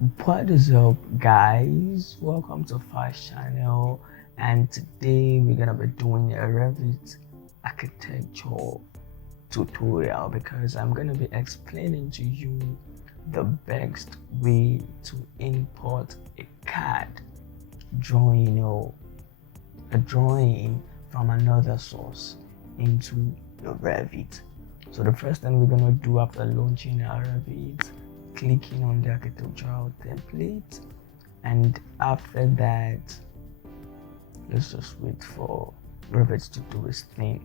What is up, guys? Welcome to Phyize channel, and today we're gonna be doing a Revit architecture tutorial because I'm gonna be explaining to you the best way to import a CAD drawing or a drawing from another source into your Revit. So the first thing we're gonna do after launching our Revit, clicking on the architectural template, and after that let's just wait for Revit to do its thing.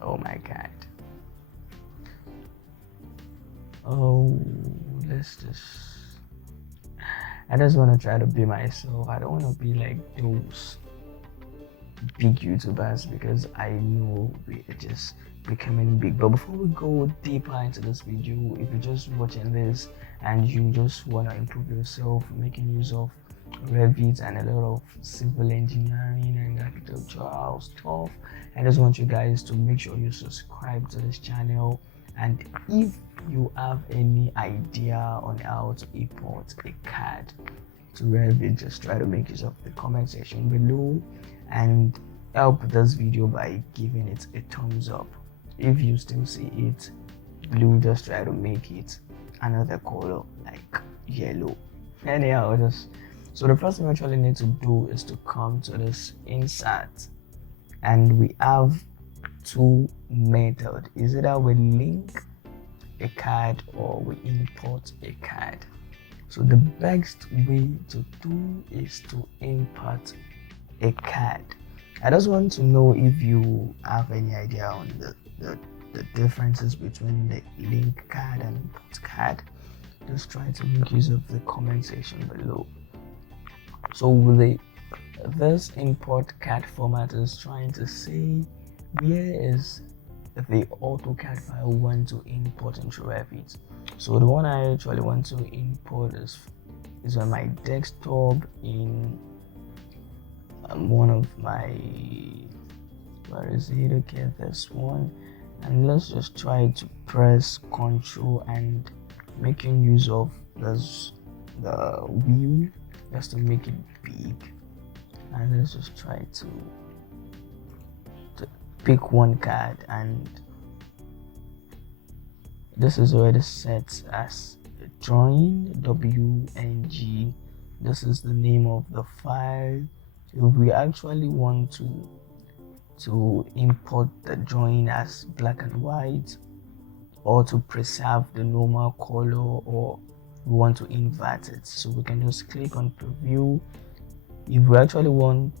Oh my god. Oh, I just want to try to be myself. I don't want to be like those big YouTubers because I know we're just becoming big. But before we go deeper into this video, if you're just watching this and you just want to improve yourself, making use of Revit and a lot of civil engineering and architectural stuff, I just want you guys to make sure you subscribe to this channel. And if you have any idea on how to import a CAD to Revit, just try to make use of the comment section below and help this video by giving it a thumbs up. If you still see it blue, just try to make it another color like yellow. Anyhow, so the first thing we actually need to do is to come to this insert, and we have two methods. Is either we link a CAD or we import a CAD. So the best way to do is to import a CAD. I just want to know if you have any idea on the differences between the link CAD and import CAD. Just try to make use of the comment section below. So this import CAD format is trying to say where is the AutoCAD file we want to import into Revit. So the one I actually want to import is on my desktop in one of my, where is it? Okay, this one. And let's just try to press Ctrl and making use of the wheel just to make it big. And let's just try to pick one CAD, and this is already set as a drawing WNG. This is the name of the file. If we actually want to import the drawing as black and white, or to preserve the normal color, or we want to invert it, so we can just click on preview. If we actually want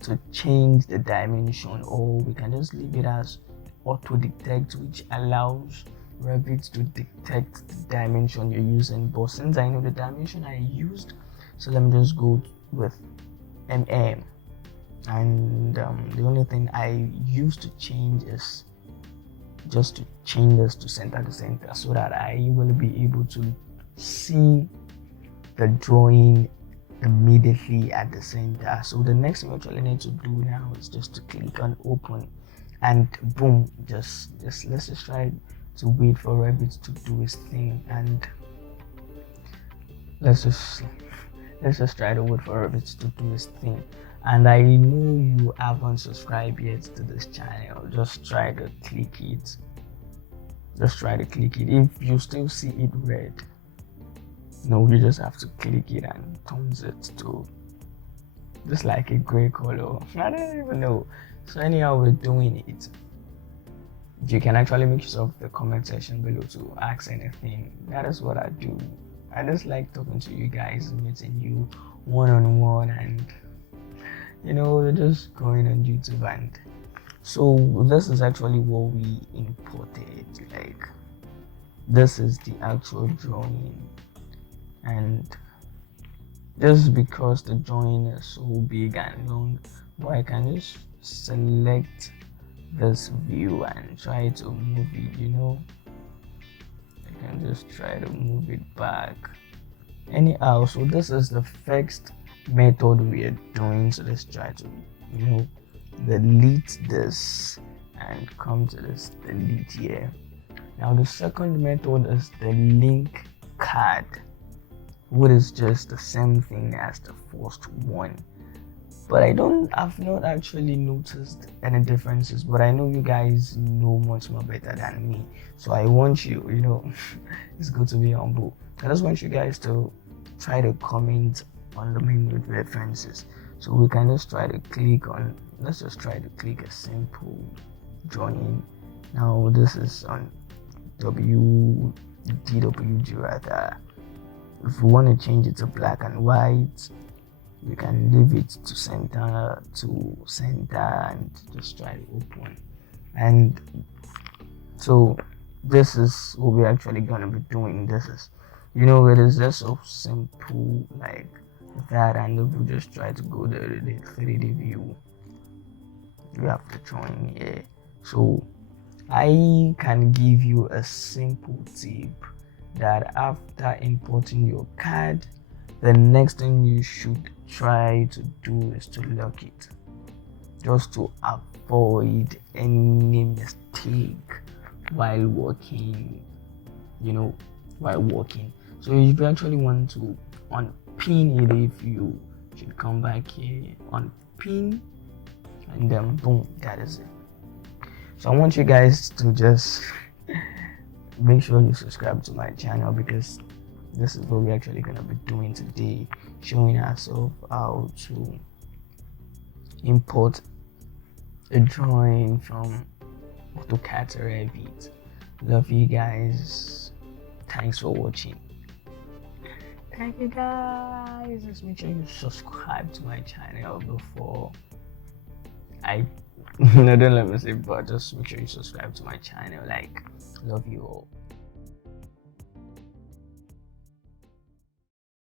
to change the dimension, or we can just leave it as auto detect, which allows Revit to detect the dimension you're using. But since I know the dimension I used, so let me just go with mm, and the only thing I used to change is just to change this to center to center, so that I will be able to see the drawing immediately at the center. So the next thing we actually need to do now is just to click on open, and boom, let's just try to wait for Revit to do its thing, and let's just try to wait for Revit to do its thing. And I know you haven't subscribed yet to this channel, just try to click it. If you still see it red, no, you just have to click it and turns it to just like a gray color. I don't even know. So anyhow, we're doing it. You can actually make use of the comment section below to ask anything. That is what I do. I just like talking to you guys, meeting you one-on-one, and we're just going on YouTube. And so this is actually what we imported. Like, this is the actual drawing, and just because the drawing is so big and long, but I can just select this view and try to move it. I can just try to move it back. Anyhow, so this is the first method we are doing. So let's try to delete this and come to this delete here. Now the second method is the link card, which is just the same thing as the first one. But I've not actually noticed any differences, but I know you guys know much more better than me. So I want you, it's good to be humble. I just want you guys to try to comment on the main references. So we can just try to let's just try to click a simple join. Now this is on DWG rather. If we want to change it to black and white, you can leave it to center and just try to open. And so this is what we're actually gonna be doing. This is, it is just so simple like that. And if we just try to go to the 3D view, you have to join here. So I can give you a simple tip that after importing your card, the next thing you should try to do is to lock it, just to avoid any mistake while working. So if you actually want to unpin it, if you should come back here, unpin, and then boom, that is it. So I want you guys to just make sure you subscribe to my channel, because this is what we're actually going to be doing today, showing ourselves how to import a drawing from AutoCAD to Revit. Love you guys. Thanks for watching. Thank you guys. Just make sure you subscribe to my channel before no, don't let me say, but just make sure you subscribe to my channel. Love you all.